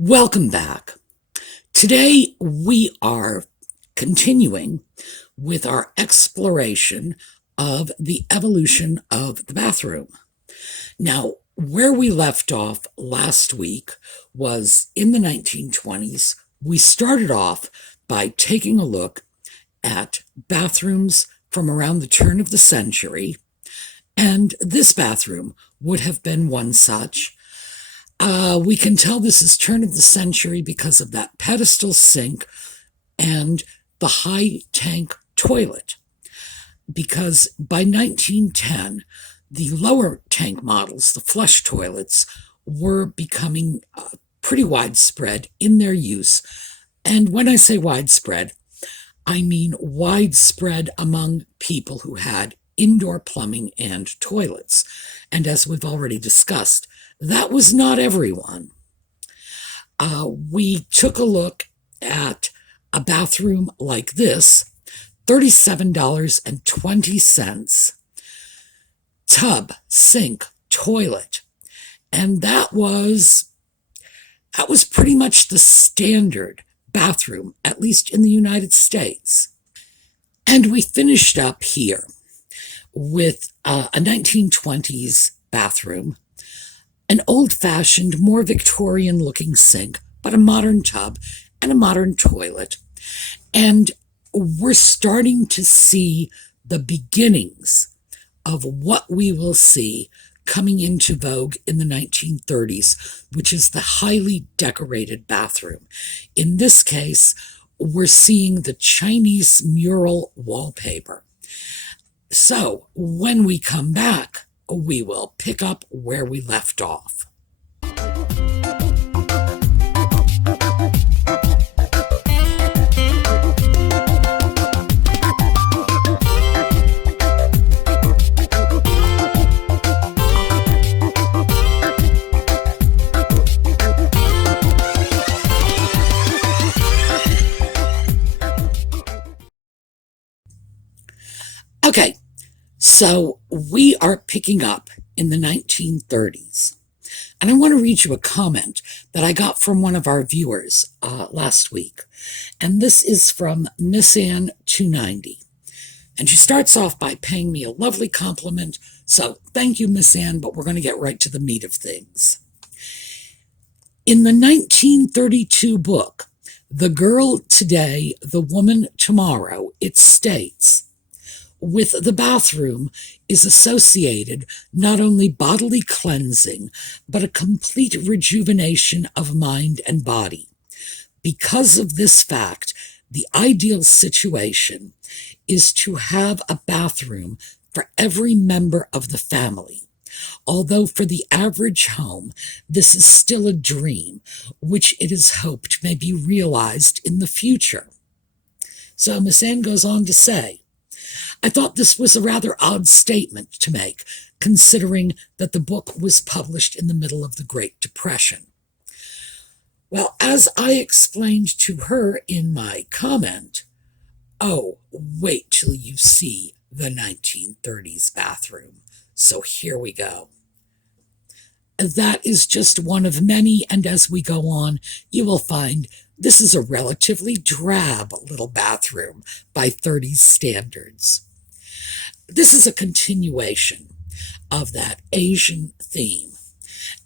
Welcome back. Today we are continuing with our exploration of the evolution of the bathroom. Now, where we left off last week was in the 1920s. We started off by taking a look at bathrooms from around the turn of the century, and this bathroom would have been one such. We can tell this is turn of the century because of that pedestal sink and the high tank toilet. Because by 1910, the lower tank models, the flush toilets, were becoming pretty widespread in their use. And when I say widespread, I mean widespread among people who had indoor plumbing and toilets. And as we've already discussed, that was not everyone. We took a look at a bathroom like this, $37.20, tub, sink, toilet. And that was pretty much the standard bathroom, at least in the United States. And we finished up here with a 1920s bathroom, an old-fashioned, more Victorian-looking sink, but a modern tub and a modern toilet. And we're starting to see the beginnings of what we will see coming into vogue in the 1930s, which is the highly decorated bathroom. In this case, we're seeing the Chinese mural wallpaper. So when we come back, we will pick up where we left off. Okay, so we are picking up in the 1930s. And I want to read you a comment that I got from one of our viewers last week. And this is from Miss Ann 290. And she starts off by paying me a lovely compliment. So thank you, Miss Ann, but we're going to get right to the meat of things. In the 1932 book, The Girl Today, the Woman Tomorrow, it states, with the bathroom is associated not only bodily cleansing, but a complete rejuvenation of mind and body. Because of this fact, the ideal situation is to have a bathroom for every member of the family. Although for the average home, this is still a dream, which it is hoped may be realized in the future. So Miss Ann goes on to say, I thought this was a rather odd statement to make, considering that the book was published in the middle of the Great Depression. Well, as I explained to her in my comment, oh, wait till you see the 1930s bathroom. So here we go. That is just one of many, and as we go on, you will find this is a relatively drab little bathroom by 30s standards. This is a continuation of that Asian theme.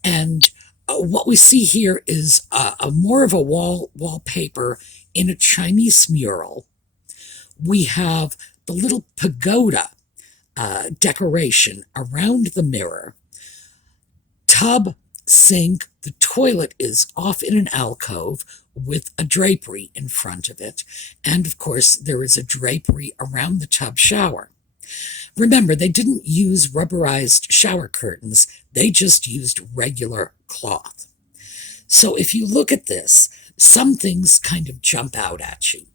And what we see here is a more of a wallpaper in a Chinese mural. We have the little pagoda decoration around the mirror. Tub, sink, the toilet is off in an alcove with a drapery in front of it. And of course, there is a drapery around the tub shower. Remember, they didn't use rubberized shower curtains. They just used regular cloth. So if you look at this, some things kind of jump out at you.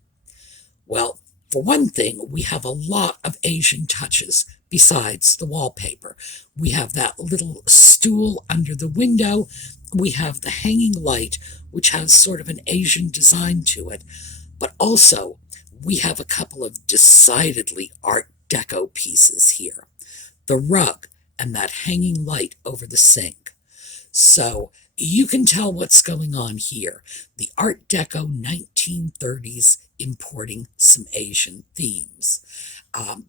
Well, for one thing, we have a lot of Asian touches besides the wallpaper. We have that little stool under the window. We have the hanging light, which has sort of an Asian design to it. But also, we have a couple of decidedly Art Deco pieces here. The rug and that hanging light over the sink. So You can tell what's going on here. The Art Deco 1930s importing some Asian themes.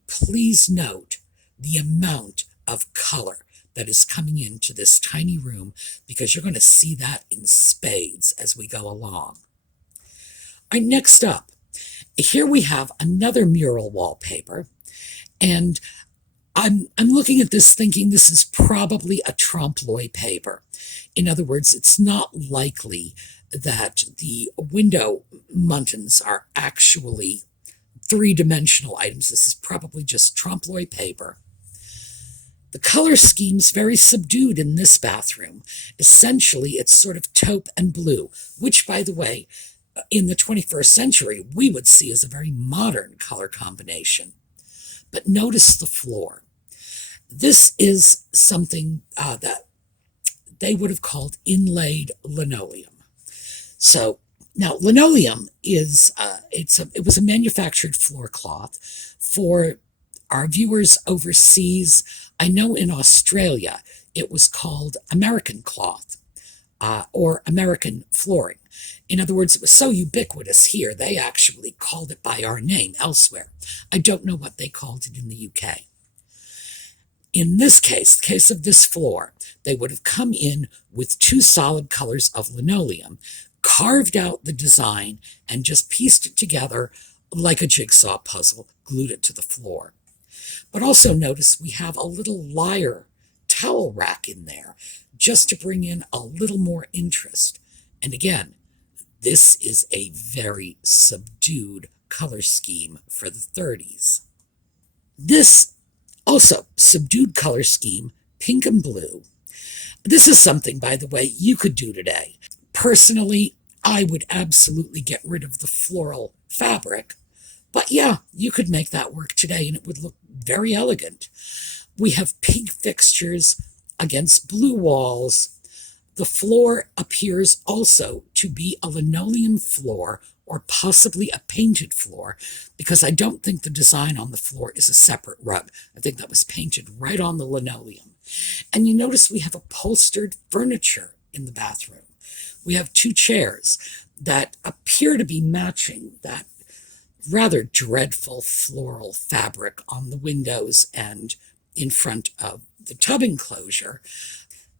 Please note the amount of color that is coming into this tiny room, because you're going to see that in spades as we go along. All right, next up, here we have another mural wallpaper, and I'm looking at this thinking this is probably a trompe-l'oeil paper. In other words, it's not likely that the window muntins are actually three-dimensional items. This is probably just trompe-l'oeil paper. The color scheme's very subdued in this bathroom. Essentially, it's sort of taupe and blue, which, by the way, in the 21st century, we would see as a very modern color combination. But notice the floor. This is something that they would have called inlaid linoleum. So now linoleum is it was a manufactured floor cloth. For our viewers overseas, I know in Australia it was called American cloth or American flooring. In other words, it was so ubiquitous here, they actually called it by our name elsewhere. I don't know what they called it in the UK. In this case, the case of this floor, they would have come in with two solid colors of linoleum, carved out the design, and just pieced it together like a jigsaw puzzle, glued it to the floor. But also notice we have a little lyre towel rack in there, just to bring in a little more interest. And again, this is a very subdued color scheme for the 30s. This also subdued color scheme, pink and blue. This is something, by the way, you could do today. Personally, I would absolutely get rid of the floral fabric, but yeah, you could make that work today and it would look very elegant. We have pink fixtures against blue walls. The floor appears also to be a linoleum floor or possibly a painted floor, because I don't think the design on the floor is a separate rug. I think that was painted right on the linoleum. And you notice we have upholstered furniture in the bathroom. We have two chairs that appear to be matching that rather dreadful floral fabric on the windows and in front of the tub enclosure.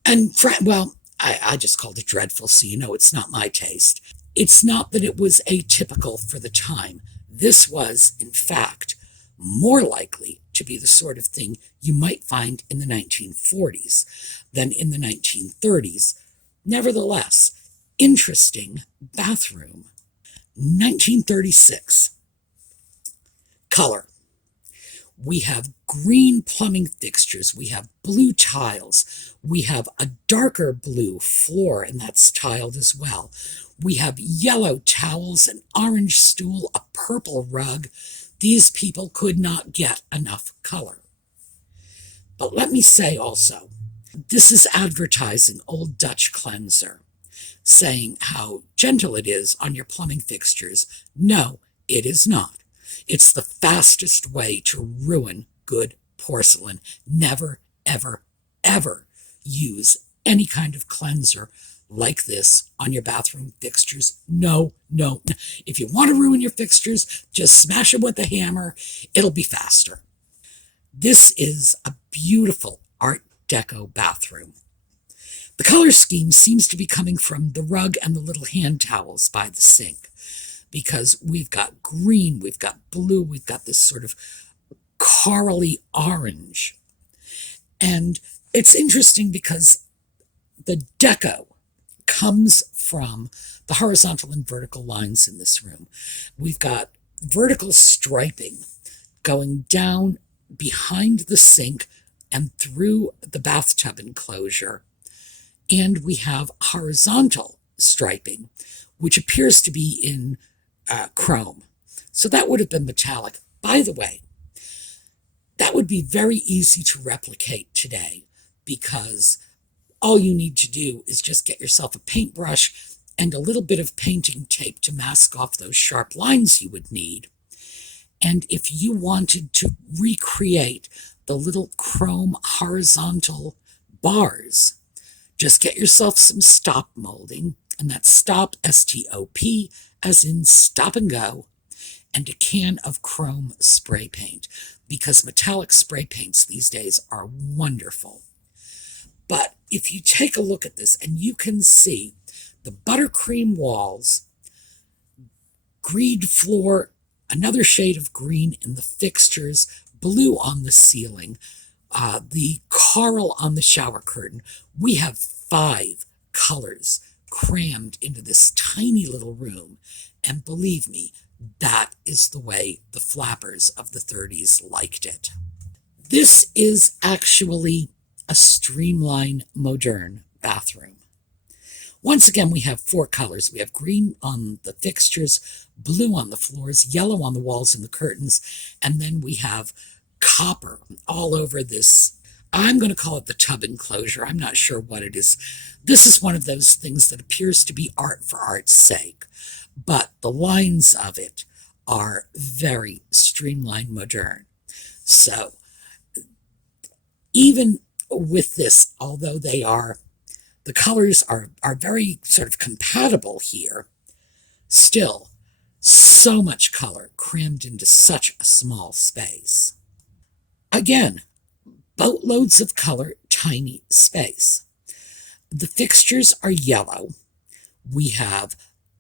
And, well, I just called it dreadful, so you know it's not my taste. It's not that it was atypical for the time. This was, in fact, more likely to be the sort of thing you might find in the 1940s than in the 1930s. Nevertheless, interesting bathroom. 1936. Color. We have green plumbing fixtures, we have blue tiles, we have a darker blue floor, and that's tiled as well. We have yellow towels, an orange stool, a purple rug. These people could not get enough color. But let me say also, this is advertising Old Dutch Cleanser, saying how gentle it is on your plumbing fixtures. No, it is not. It's the fastest way to ruin good porcelain. Never, ever, ever use any kind of cleanser like this on your bathroom fixtures. No, no, no. If you want to ruin your fixtures, just smash them with a hammer. It'll be faster. This is a beautiful Art Deco bathroom. The color scheme seems to be coming from the rug and the little hand towels by the sink, because we've got green, we've got blue, we've got this sort of corally orange. And it's interesting because the deco comes from the horizontal and vertical lines in this room. We've got vertical striping going down behind the sink and through the bathtub enclosure. And we have horizontal striping, which appears to be in chrome. So that would have been metallic. By the way, that would be very easy to replicate today, because all you need to do is just get yourself a paintbrush and a little bit of painting tape to mask off those sharp lines you would need. And if you wanted to recreate the little chrome horizontal bars, Just get yourself some stop molding, and that's stop, S-T-O-P, as in stop and go, and a can of chrome spray paint, because metallic spray paints these days are wonderful. But if you take a look at this, and you can see the buttercream walls, green floor, another shade of green in the fixtures, blue on the ceiling, the coral on the shower curtain. We have 5 colors crammed into this tiny little room. And believe me, that is the way the flappers of the 30s liked it. This is actually a streamlined, modern bathroom. Once again, we have 4 colors. We have green on the fixtures, blue on the floors, yellow on the walls and the curtains, and then we have copper all over this. I'm going to call it the tub enclosure. I'm not sure what it is. This is one of those things that appears to be art for art's sake, but the lines of it are very streamlined, modern. So even with this, although the colors are very sort of compatible here, still so much color crammed into such a small space. Again, boatloads of color, tiny space. The fixtures are yellow. We have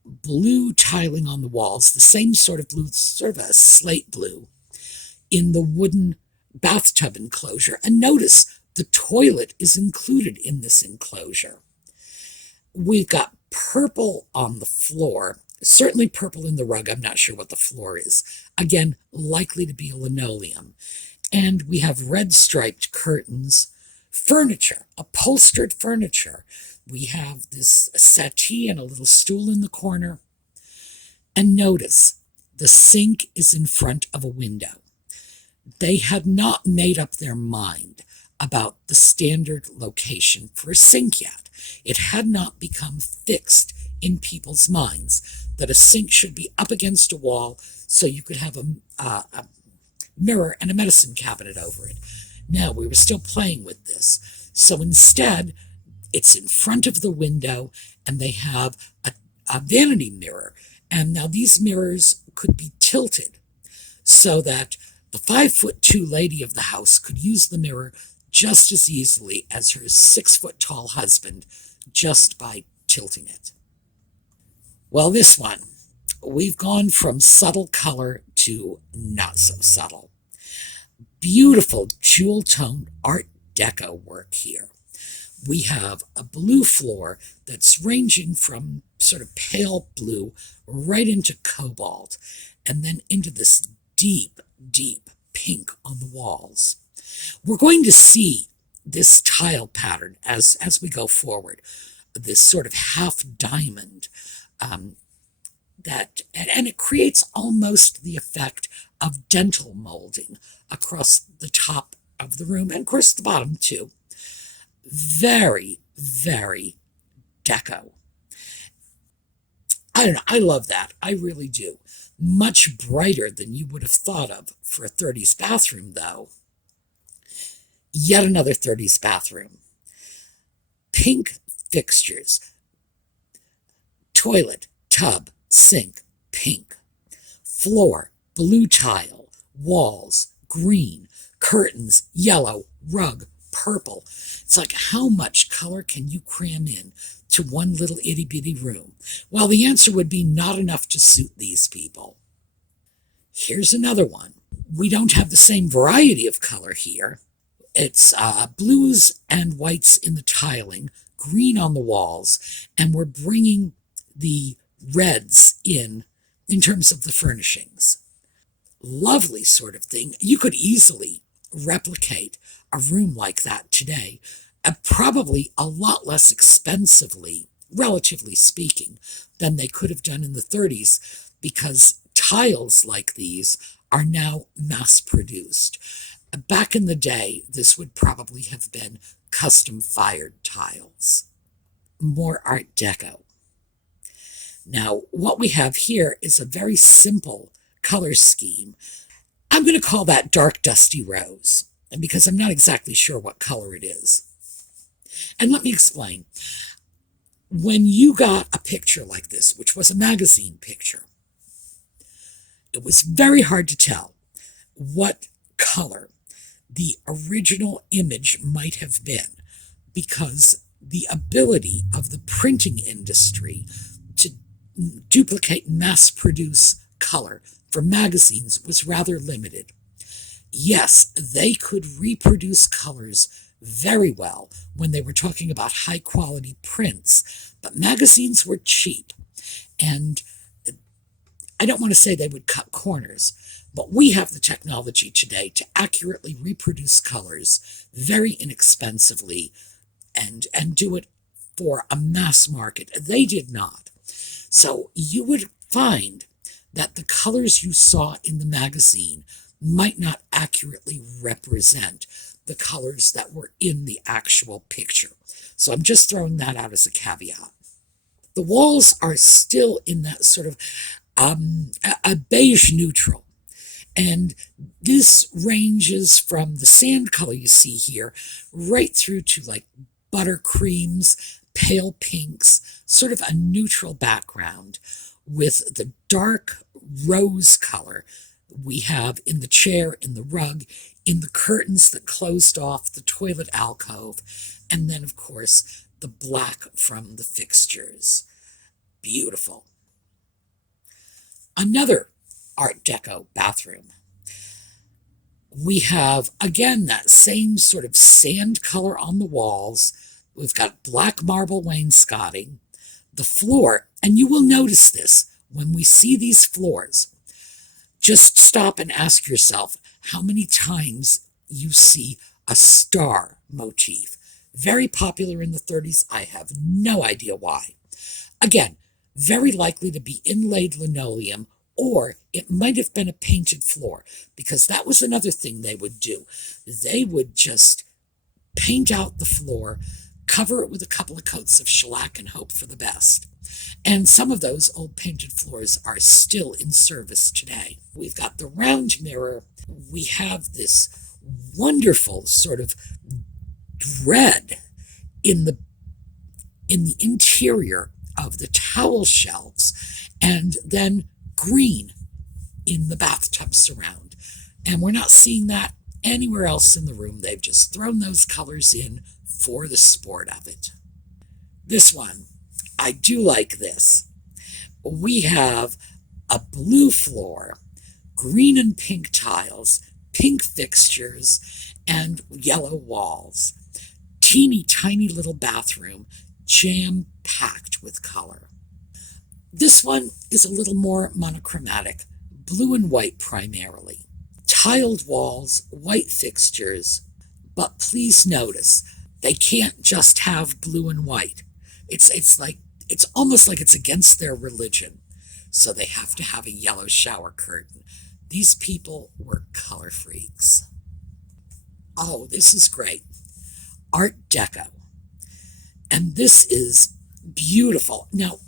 blue tiling on the walls, the same sort of blue, sort of a slate blue, in the wooden bathtub enclosure. And notice the toilet is included in this enclosure. We've got purple on the floor, certainly purple in the rug. I'm not sure what the floor is. Again, likely to be a linoleum. And we have red striped curtains, furniture, upholstered furniture. We have this settee and a little stool in the corner. And notice, the sink is in front of a window. They had not made up their mind about the standard location for a sink yet. It had not become fixed in people's minds that a sink should be up against a wall so you could have a mirror and a medicine cabinet over it. No, we were still playing with this. So instead, it's in front of the window, and they have a vanity mirror. And now these mirrors could be tilted so that the 5'2" lady of the house could use the mirror just as easily as her 6-foot-tall husband, just by tilting it. Well, this one, we've gone from subtle color to not so subtle. Beautiful jewel-toned Art Deco work here. We have a blue floor that's ranging from sort of pale blue right into cobalt, and then into this deep, deep pink on the walls. We're going to see this tile pattern as we go forward, this sort of half diamond, and it creates almost the effect of dental molding across the top of the room, and of course the bottom too. Very, very deco. I don't know, I love that. I really do. Much brighter than you would have thought of for a 30s bathroom, though. Yet another 30s bathroom. Pink fixtures. Toilet, tub, sink, pink. Floor, blue tile. Walls, green. Curtains, yellow. Rug, purple. It's like, how much color can you cram in to one little itty-bitty room? Well, the answer would be not enough to suit these people. Here's another one. We don't have the same variety of color here. It's blues and whites in the tiling, green on the walls, and we're bringing the reds in terms of the furnishings. Lovely sort of thing. You could easily replicate a room like that today, probably a lot less expensively, relatively speaking, than they could have done in the 30s, because tiles like these are now mass-produced. Back in the day, this would probably have been custom-fired tiles. More Art Deco. Now, what we have here is a very simple color scheme. I'm going to call that dark dusty rose, and because I'm not exactly sure what color it is. And let me explain. When you got a picture like this, which was a magazine picture, it was very hard to tell what color the original image might have been, because the ability of the printing industry to duplicate and mass produce color for magazines was rather limited. Yes, they could reproduce colors very well when they were talking about high quality prints, but magazines were cheap. And I don't want to say they would cut corners, but we have the technology today to accurately reproduce colors very inexpensively and do it for a mass market. They did not. So you would find that the colors you saw in the magazine might not accurately represent the colors that were in the actual picture. So I'm just throwing that out as a caveat. The walls are still in that sort of a beige neutral. And this ranges from the sand color you see here right through to like buttercreams, pale pinks, sort of a neutral background with the dark rose color we have in the chair, in the rug, in the curtains that closed off the toilet alcove, and then, of course, the black from the fixtures. Beautiful. Another Art Deco bathroom. We have, again, that same sort of sand color on the walls. We've got black marble wainscoting. The floor, and you will notice this when we see these floors, just stop and ask yourself how many times you see a star motif. Very popular in the 30s. I have no idea why. Again, very likely to be inlaid linoleum, or it might have been a painted floor, because that was another thing they would do. They would just paint out the floor, cover it with a couple of coats of shellac, and hope for the best. And some of those old painted floors are still in service today. We've got the round mirror. We have this wonderful sort of red in the interior of the towel shelves, and then green in the bathtub surround. And we're not seeing that anywhere else in the room. They've just thrown those colors in for the sport of it. This one, I do like this. We have a blue floor, green and pink tiles, pink fixtures, and yellow walls. Teeny tiny little bathroom, jam-packed with color. This one is a little more monochromatic, blue and white primarily. Tiled walls, white fixtures, but please notice, they can't just have blue and white. It's almost like it's against their religion. So they have to have a yellow shower curtain. These people were color freaks. Oh, this is great. Art Deco. And this is beautiful. Now,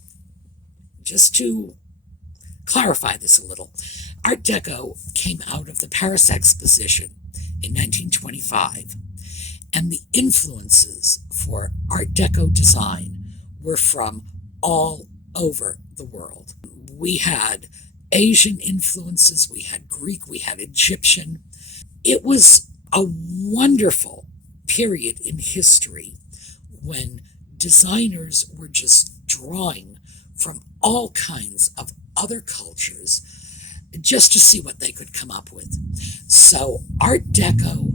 just to clarify this a little, Art Deco came out of the Paris Exposition in 1925. And the influences for Art Deco design were from all over the world. We had Asian influences, we had Greek, we had Egyptian. It was a wonderful period in history when designers were just drawing from all kinds of other cultures just to see what they could come up with. So Art Deco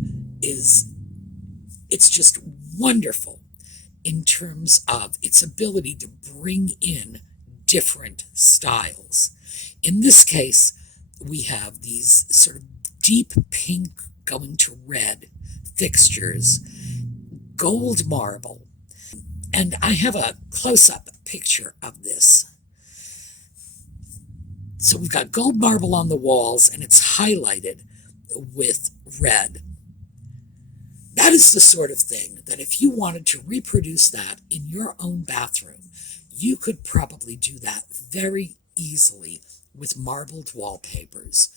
it's just wonderful in terms of its ability to bring in different styles. In this case, we have these sort of deep pink going to red fixtures, gold marble, and I have a close-up picture of this. So we've got gold marble on the walls, and it's highlighted with red. That is the sort of thing that if you wanted to reproduce that in your own bathroom, you could probably do that very easily with marbled wallpapers.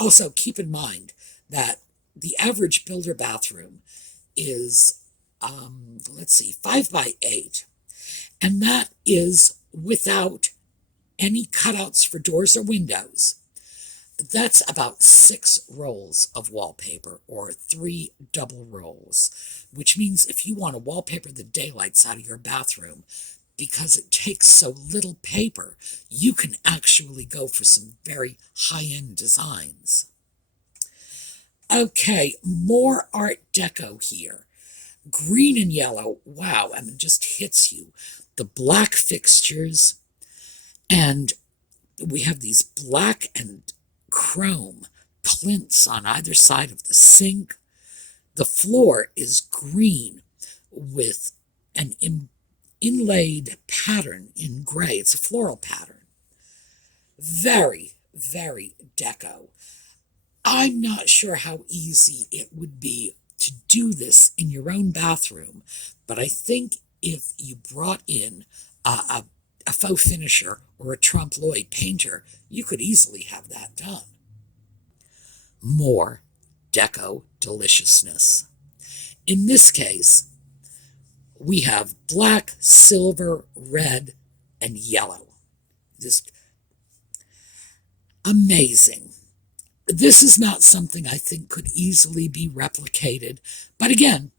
Also, keep in mind that the average builder bathroom is let's see, 5 by 8. And that is without any cutouts for doors or windows. That's about 6 rolls of wallpaper, or 3 double rolls, which means if you want to wallpaper the daylights out of your bathroom, because it takes so little paper, you can actually go for some very high-end designs. Okay, more Art Deco here. Green and yellow, wow, I mean, just hits you. The black fixtures, and we have these black and chrome plinths on either side of the sink. The floor is green with an inlaid pattern in gray. It's a floral pattern. Very, very deco. I'm not sure how easy it would be to do this in your own bathroom, but I think if you brought in a faux finisher or a trompe-l'oeil painter, you could easily have that done. More deco deliciousness. In this case, we have black, silver, red, and yellow. Just amazing. This is not something I think could easily be replicated, but again,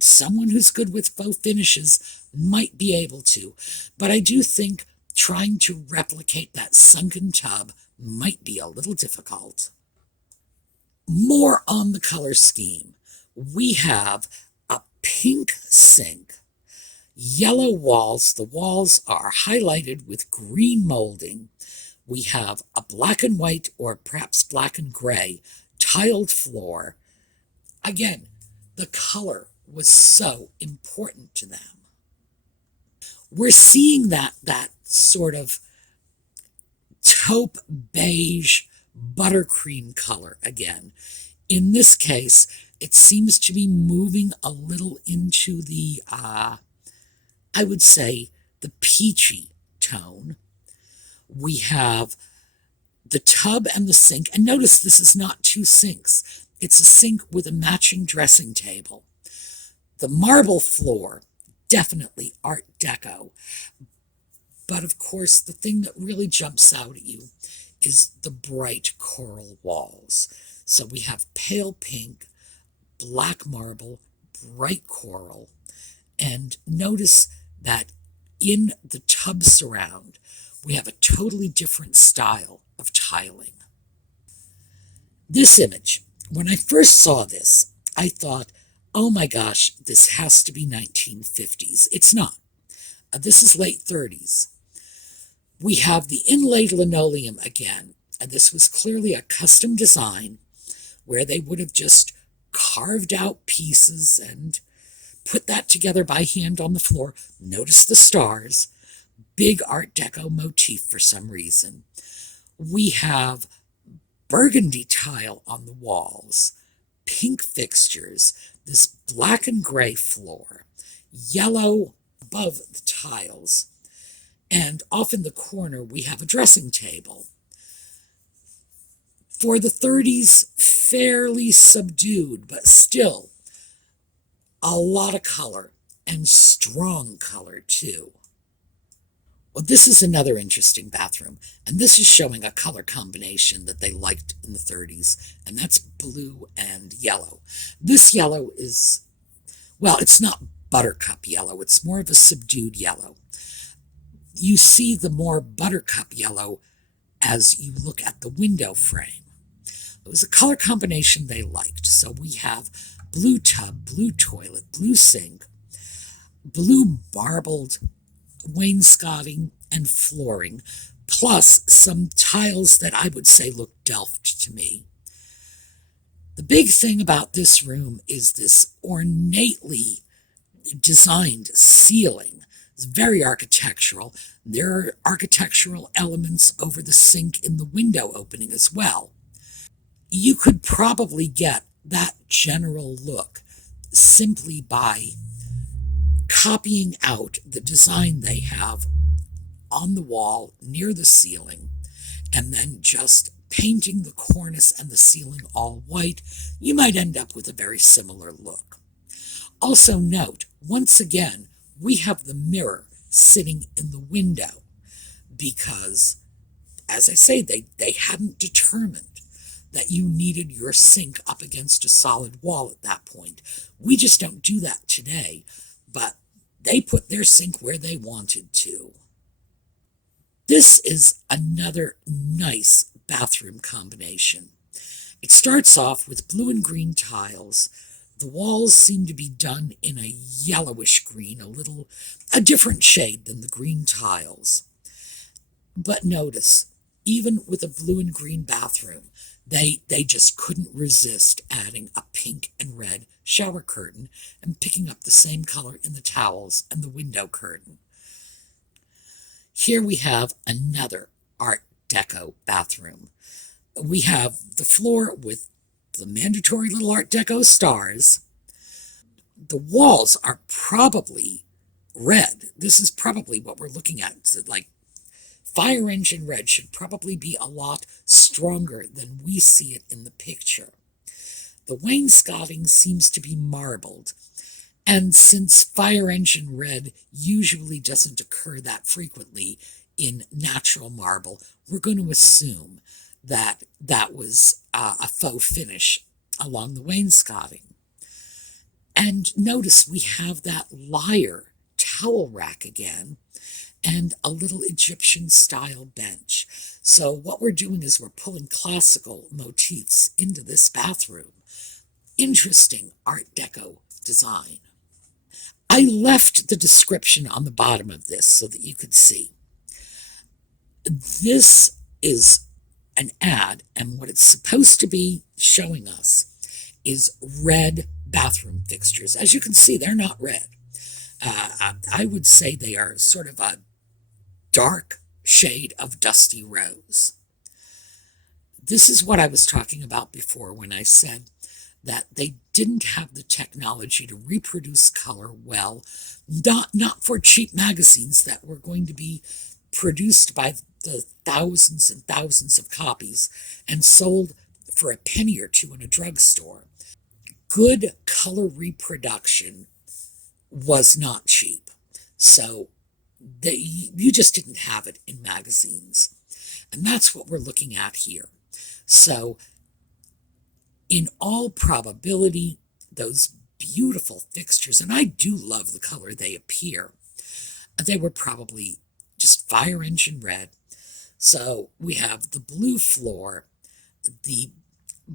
someone who's good with faux finishes might be able to, but I do think trying to replicate that sunken tub might be a little difficult. More on the color scheme. We have a pink sink, yellow walls. The walls are highlighted with green molding. We have a black and white, or perhaps black and gray, tiled floor. Again, the color was so important to them. We're seeing that sort of taupe beige buttercream color again. In this case, it seems to be moving a little into the, I would say, the peachy tone. We have the tub and the sink, and notice this is not 2 sinks. It's a sink with a matching dressing table. The marble floor, definitely Art Deco. But of course, the thing that really jumps out at you is the bright coral walls. So we have pale pink, black marble, bright coral, and notice that in the tub surround, we have a totally different style of tiling. This image, when I first saw this, I thought, oh my gosh, this has to be 1950s. It's not. This is late 30s. We have the inlaid linoleum again, and this was clearly a custom design where they would have just carved out pieces and put that together by hand on the floor. Notice the stars. Big Art Deco motif for some reason. We have burgundy tile on the walls, pink fixtures, this black and gray floor, yellow above the tiles, and off in the corner we have a dressing table. For the 30s, fairly subdued, but still a lot of color, and strong color too. Well, this is another interesting bathroom, and this is showing a color combination that they liked in the 30s, and that's blue and yellow. This yellow is, well, it's not buttercup yellow, it's more of a subdued yellow. You see the more buttercup yellow as you look at the window frame. It was a color combination they liked, so we have blue tub, blue toilet, blue sink, blue marbled wainscoting and flooring, plus some tiles that I would say look Delft to me. The big thing about this room is this ornately designed ceiling. It's very architectural. There are architectural elements over the sink in the window opening as well. You could probably get that general look simply by copying out the design they have on the wall near the ceiling and then just painting the cornice and the ceiling all white. You might end up with a very similar look. Also note, once again, we have the mirror sitting in the window because, as I say, they hadn't determined that you needed your sink up against a solid wall at that point. We just don't do that today, but they put their sink where they wanted to. This is another nice bathroom combination. It starts off with blue and green tiles. The walls seem to be done in a yellowish green, a different shade than the green tiles. But notice, even with a blue and green bathroom, they just couldn't resist adding a pink and red shower curtain and picking up the same color in the towels and the window curtain. Here we have another Art Deco bathroom. We have the floor with the mandatory little Art Deco stars. The walls are probably red. This is probably what we're looking at. It's like fire engine red should probably be a lot stronger than we see it in the picture. The wainscoting seems to be marbled, and since fire engine red usually doesn't occur that frequently in natural marble, we're going to assume that that was a faux finish along the wainscoting. And notice we have that lyre towel rack again and a little Egyptian style bench. So what we're doing is we're pulling classical motifs into this bathroom. Interesting Art Deco design. I left the description on the bottom of this so that you could see. This is an ad, and what it's supposed to be showing us is red bathroom fixtures. As you can see, they're not red. I would say they are sort of a dark shade of dusty rose. This is what I was talking about before when I said that they didn't have the technology to reproduce color well, not for cheap magazines that were going to be produced by the thousands and thousands of copies and sold for a penny or two in a drugstore. Good color reproduction was not cheap, so you just didn't have it in magazines. And that's what we're looking at here. So in all probability, those beautiful fixtures, and I do love the color they appear, they were probably just fire engine red. So we have the blue floor, the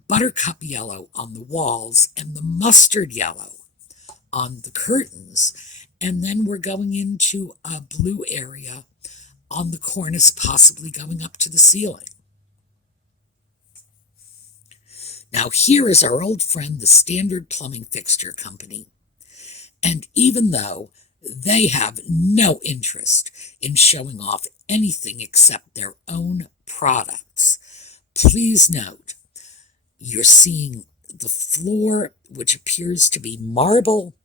buttercup yellow on the walls, and the mustard yellow on the curtains. And then we're going into a blue area on the cornice, possibly going up to the ceiling. Now here is our old friend, the Standard Plumbing Fixture Company. And even though they have no interest in showing off anything except their own products, please note, you're seeing the floor, which appears to be marble,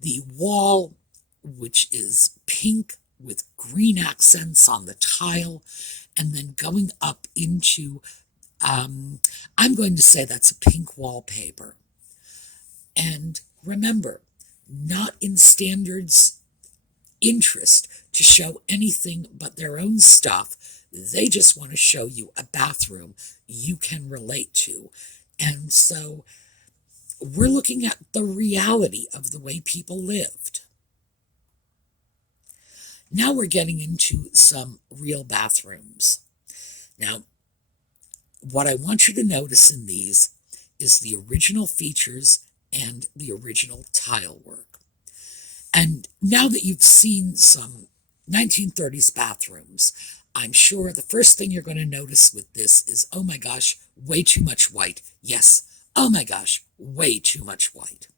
the wall, which is pink with green accents on the tile, and then going up into, I'm going to say that's a pink wallpaper. And remember, not in Standard's interest to show anything but their own stuff. They just want to show you a bathroom you can relate to. And so we're looking at the reality of the way people lived. Now we're getting into some real bathrooms. Now, what I want you to notice in these is the original features and the original tile work. And now that you've seen some 1930s bathrooms, I'm sure the first thing you're going to notice with this is, oh my gosh, way too much white. Yes, oh my gosh, way too much white.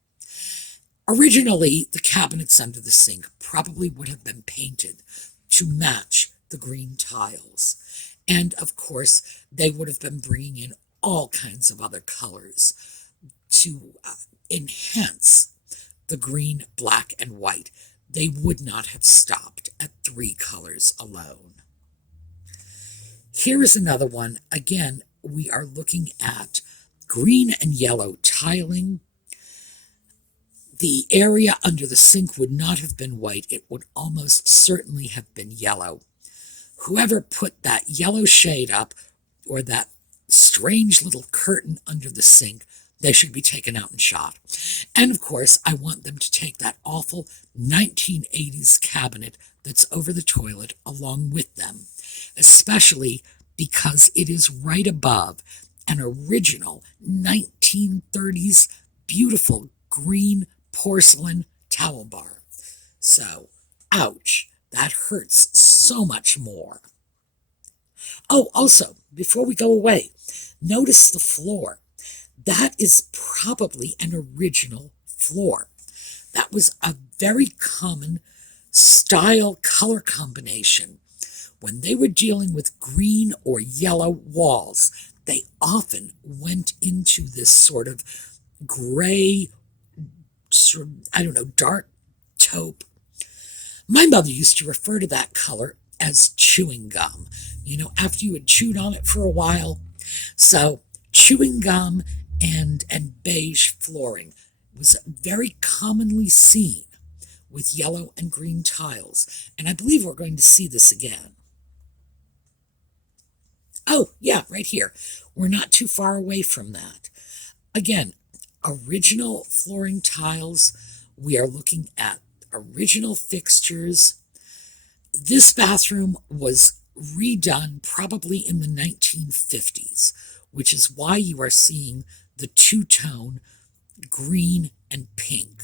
Originally, the cabinets under the sink probably would have been painted to match the green tiles. And of course, they would have been bringing in all kinds of other colors to enhance the green, black, and white. They would not have stopped at 3 colors alone. Here is another one. Again, we are looking at green and yellow tiling. The area under the sink would not have been white. It would almost certainly have been yellow. Whoever put that yellow shade up, or that strange little curtain under the sink, they should be taken out and shot. And of course, I want them to take that awful 1980s cabinet that's over the toilet along with them, especially because it is right above an original 1930s beautiful green porcelain towel bar. So, ouch, that hurts so much more. Oh, also, before we go away, notice the floor. That is probably an original floor. That was a very common style color combination. When they were dealing with green or yellow walls, they often went into this sort of gray, dark taupe. My mother used to refer to that color as chewing gum, after you had chewed on it for a while. So chewing gum and beige flooring was very commonly seen with yellow and green tiles, and I believe we're going to see this again. Oh, yeah, right here. We're not too far away from that. Again, original flooring tiles. We are looking at original fixtures. This bathroom was redone probably in the 1950s, which is why you are seeing the two-tone green and pink,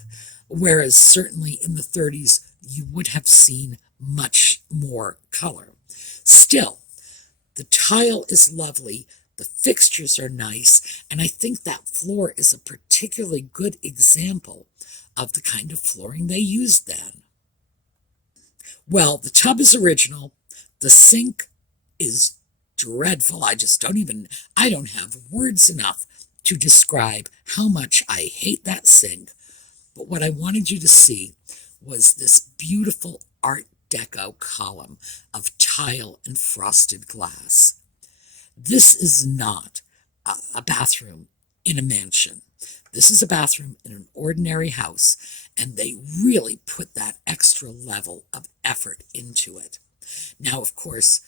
whereas certainly in the 30s you would have seen much more color. Still, the tile is lovely, the fixtures are nice, and I think that floor is a particularly good example of the kind of flooring they used then. Well, the tub is original. The sink is dreadful. I don't have words enough to describe how much I hate that sink. But what I wanted you to see was this beautiful Art Deco column of tile and frosted glass. This is not a bathroom in a mansion. This is a bathroom in an ordinary house, and they really put that extra level of effort into it. Now, of course,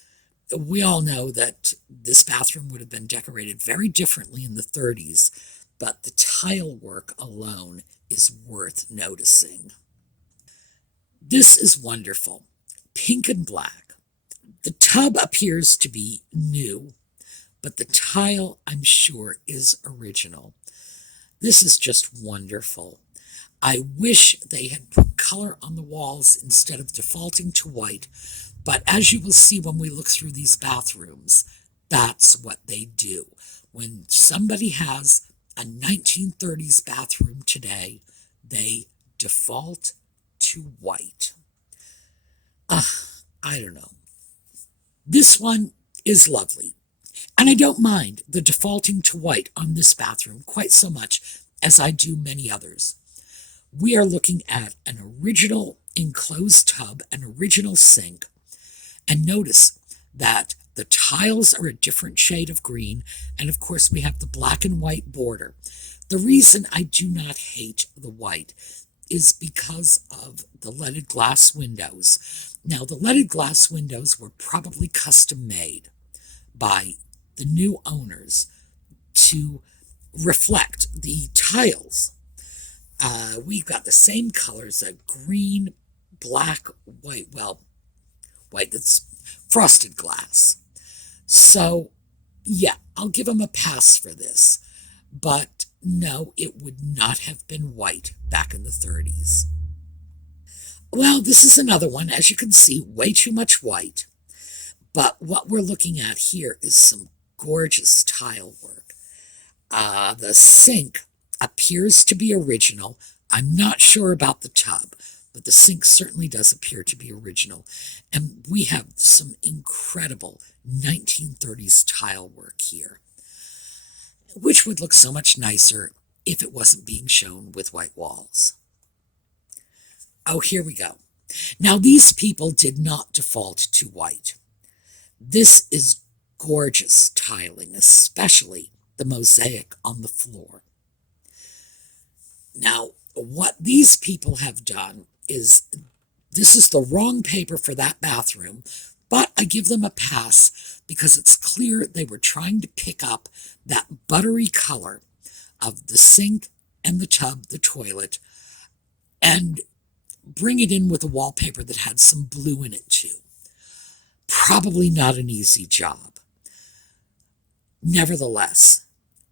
we all know that this bathroom would have been decorated very differently in the 30s, but the tile work alone is worth noticing. This is wonderful. Pink and black. The tub appears to be new, but the tile, I'm sure, is original. This is just wonderful. I wish they had put color on the walls instead of defaulting to white, but as you will see when we look through these bathrooms, that's what they do. When somebody has a 1930s bathroom today, they default to white. I don't know. This one is lovely. And I don't mind the defaulting to white on this bathroom quite so much as I do many others. We are looking at an original enclosed tub, an original sink, and notice that the tiles are a different shade of green, and of course we have the black and white border. The reason I do not hate the white is because of the leaded glass windows. Now, the leaded glass windows were probably custom made by the new owners to reflect the tiles. We've got the same colors, a green, black, white, white that's frosted glass. So, yeah, I'll give them a pass for this. But no, it would not have been white back in the 30s. Well, this is another one. As you can see, way too much white. But what we're looking at here is some gorgeous tile work. The sink appears to be original. I'm not sure about the tub, but the sink certainly does appear to be original. And we have some incredible 1930s tile work here, which would look so much nicer if it wasn't being shown with white walls. Oh, here we go. Now, these people did not default to white. This is gorgeous tiling, especially the mosaic on the floor. Now, What these people have done is, this is the wrong paper for that bathroom, but I give them a pass because it's clear they were trying to pick up that buttery color of the sink and the tub, the toilet, and bring it in with a wallpaper that had some blue in it too. Probably not an easy job. Nevertheless,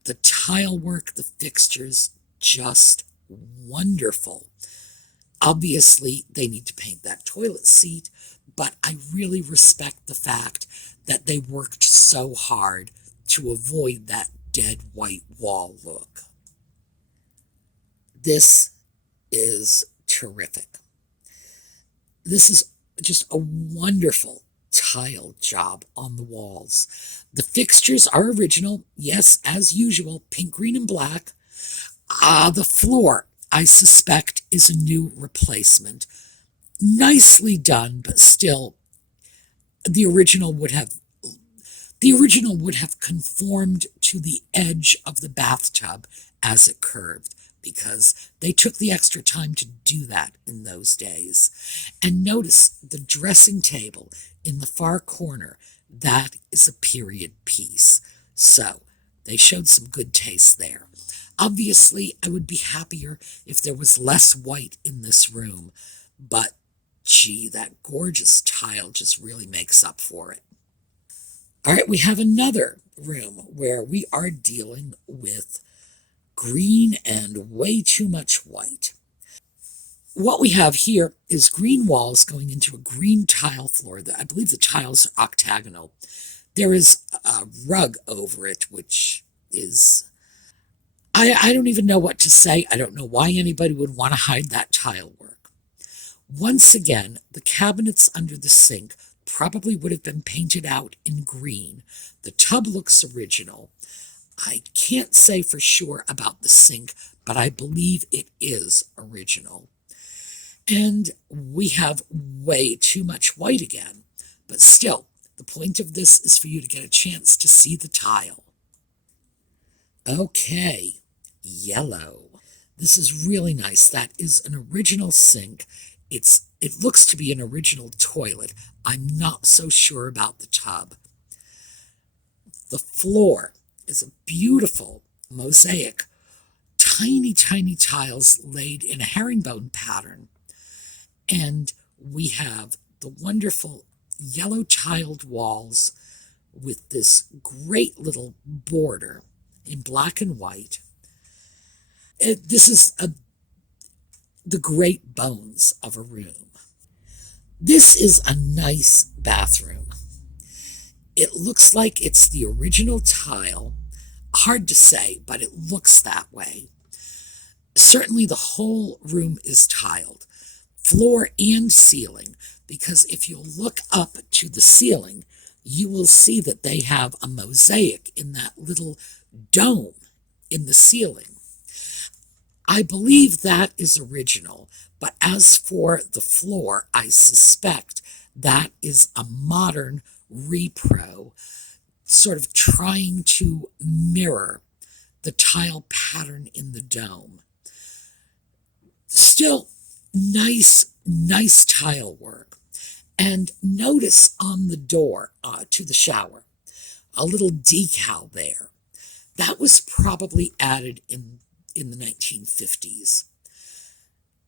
the tile work, the fixtures, just wonderful. Obviously, they need to paint that toilet seat, but I really respect the fact that they worked so hard to avoid that dead white wall look. This is terrific. This is just a wonderful tile job on the walls. The fixtures are original, yes, as usual, pink, green, and black. The floor, I suspect, is a new replacement. Nicely done, but still, the original would have conformed to the edge of the bathtub as it curved, because they took the extra time to do that in those days. And notice the dressing table in the far corner, that is a period piece. So they showed some good taste there. Obviously, I would be happier if there was less white in this room, but gee, that gorgeous tile just really makes up for it. All right, we have another room where we are dealing with green and way too much white. What we have here is green walls going into a green tile floor. I believe the tiles are octagonal. There is a rug over it, which is, I don't even know what to say. I don't know why anybody would want to hide that tile work. Once again, the cabinets under the sink probably would have been painted out in green. The tub looks original. I can't say for sure about the sink, but I believe it is original. And we have way too much white again. But still, the point of this is for you to get a chance to see the tile. Okay, yellow. This is really nice. That is an original sink. It looks to be an original toilet. I'm not so sure about the tub. The floor is a beautiful mosaic, tiny, tiny tiles laid in a herringbone pattern. And we have the wonderful yellow tiled walls with this great little border in black and white. This is the great bones of a room. This is a nice bathroom. It looks like it's the original tile. Hard to say, but it looks that way. Certainly the whole room is tiled, floor and ceiling, because if you look up to the ceiling, you will see that they have a mosaic in that little dome in the ceiling. I believe that is original, but as for the floor, I suspect that is a modern repro, sort of trying to mirror the tile pattern in the dome. Still, nice tile work. And notice on the door to the shower, a little decal there. That was probably added in the 1950s.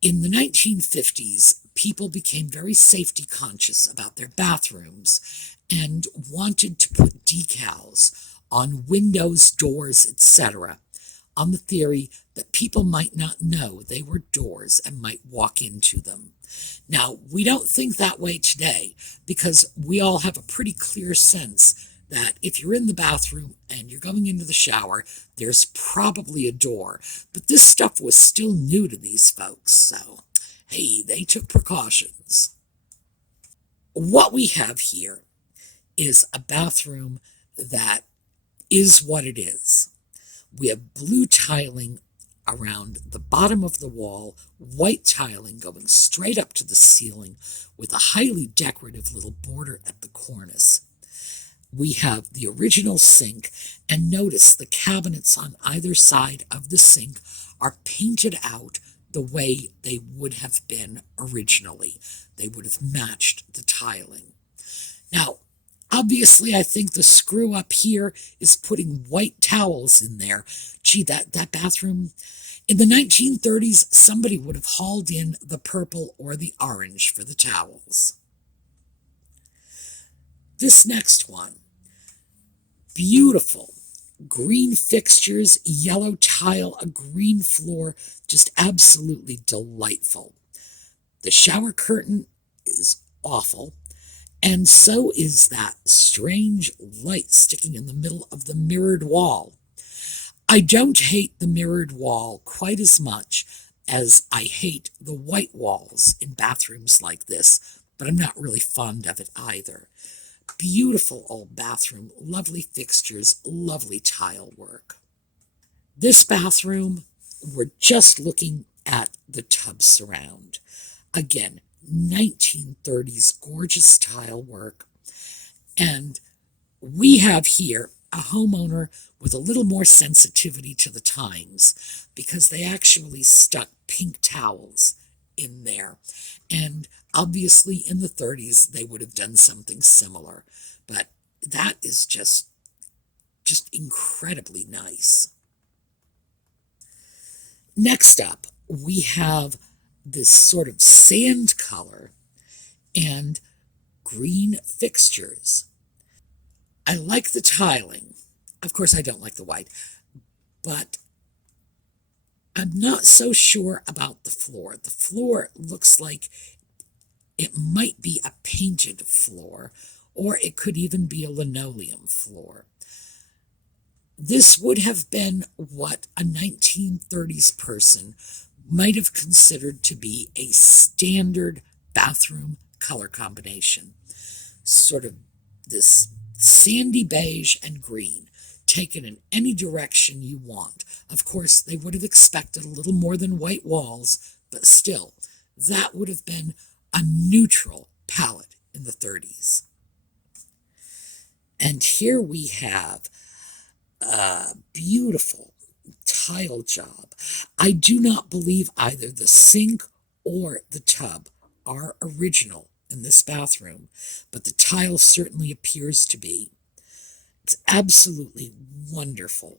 In the 1950s, people became very safety conscious about their bathrooms and wanted to put decals on windows, doors, etc., on the theory that people might not know they were doors and might walk into them. Now, we don't think that way today because we all have a pretty clear sense that if you're in the bathroom and you're going into the shower, there's probably a door. But this stuff was still new to these folks, so hey, they took precautions. What we have here is a bathroom that is what it is. We have blue tiling around the bottom of the wall, white tiling going straight up to the ceiling with a highly decorative little border at the cornice. We have the original sink, and notice the cabinets on either side of the sink are painted out the way they would have been originally. They would have matched the tiling. Now, obviously, I think the screw up here is putting white towels in there. Gee, that bathroom, in the 1930s, somebody would have hauled in the purple or the orange for the towels. This next one, beautiful. Green fixtures, yellow tile, a green floor, just absolutely delightful. The shower curtain is awful, and so is that strange light sticking in the middle of the mirrored wall. I don't hate the mirrored wall quite as much as I hate the white walls in bathrooms like this, but I'm not really fond of it either. Beautiful old bathroom, lovely fixtures, lovely tile work. This bathroom, we're just looking at the tub surround. Again, 1930s gorgeous tile work. And we have here a homeowner with a little more sensitivity to the times because they actually stuck pink towels in there. And obviously in the 30s they would have done something similar, but that is just incredibly nice. Next up, we have this sort of sand color and green fixtures. I like the tiling. Of course, I don't like the white, but I'm not so sure about the floor. The floor looks like it might be a painted floor, or it could even be a linoleum floor. This would have been what a 1930s person might have considered to be a standard bathroom color combination. Sort of this sandy beige and green, taken in any direction you want. Of course, they would have expected a little more than white walls, but still, that would have been a neutral palette in the 30s. And here we have a beautiful tile job. I do not believe either the sink or the tub are original in this bathroom, but the tile certainly appears to be. It's absolutely wonderful.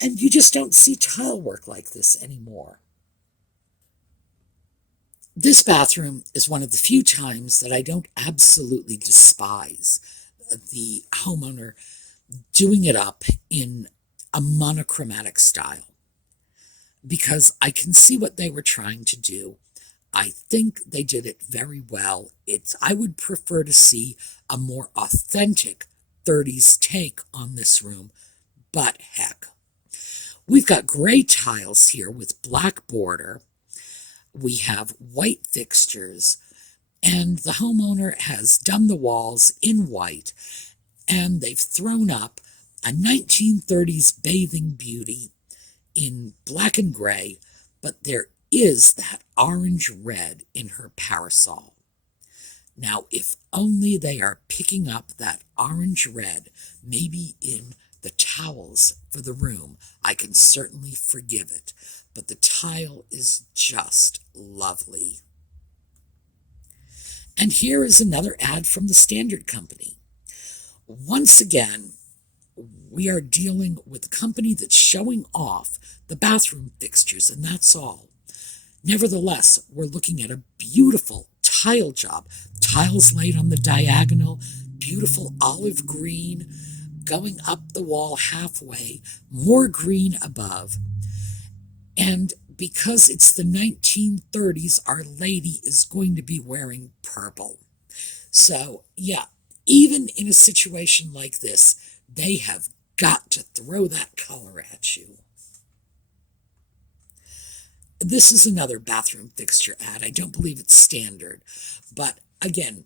And you just don't see tile work like this anymore. This bathroom is one of the few times that I don't absolutely despise the homeowner doing it up in a monochromatic style, because I can see what they were trying to do. I think they did it very well. I would prefer to see a more authentic 30s take on this room, but heck. We've got gray tiles here with black border. We have white fixtures, and the homeowner has done the walls in white, and they've thrown up a 1930s bathing beauty in black and gray, but there is that orange red in her parasol. Now, if only they are picking up that orange red, maybe in the towels for the room, I can certainly forgive it. But the tile is just lovely. And here is another ad from the Standard Company. Once again, we are dealing with a company that's showing off the bathroom fixtures, and that's all. Nevertheless, we're looking at a beautiful tile job. Tiles laid on the diagonal, beautiful olive green, going up the wall halfway, more green above. And because it's the 1930s, Our Lady is going to be wearing purple. So, yeah, even in a situation like this, they have got to throw that color at you. This is another bathroom fixture ad. I don't believe it's standard, but again,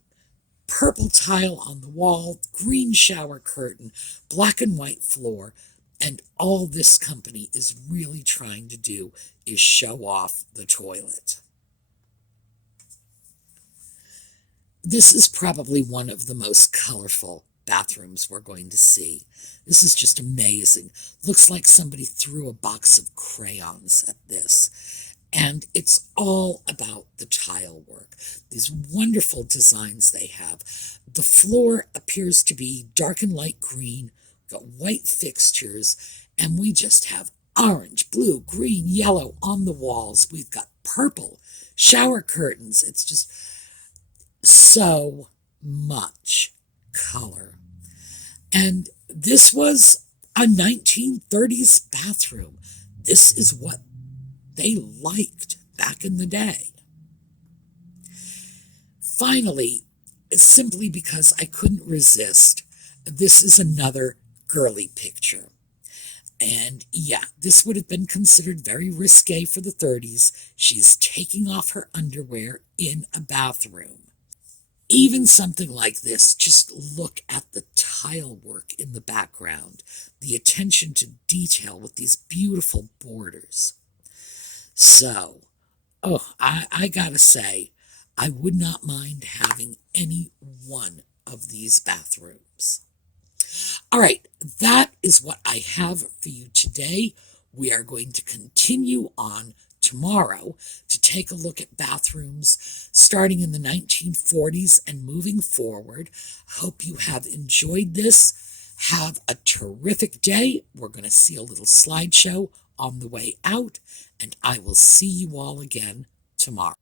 purple tile on the wall, green shower curtain, black and white floor, and all this company is really trying to do is show off the toilet. This is probably one of the most colorful bathrooms we're going to see. This is just amazing. Looks like somebody threw a box of crayons at this. And it's all about the tile work. These wonderful designs they have. The floor appears to be dark and light green, got white fixtures, and we just have orange, blue, green, yellow on the walls. We've got purple shower curtains. It's just so much color. And this was a 1930s bathroom. This is what they liked back in the day. Finally, simply because I couldn't resist, this is another girly picture. And yeah, this would have been considered very risque for the 30s. She's taking off her underwear in a bathroom. Even something like this, just look at the tile work in the background, the attention to detail with these beautiful borders. So, I gotta say, I would not mind having any one of these bathrooms. All right, that is what I have for you today. We are going to continue on tomorrow to take a look at bathrooms starting in the 1940s and moving forward. Hope you have enjoyed this. Have a terrific day. We're going to see a little slideshow on the way out, and I will see you all again tomorrow.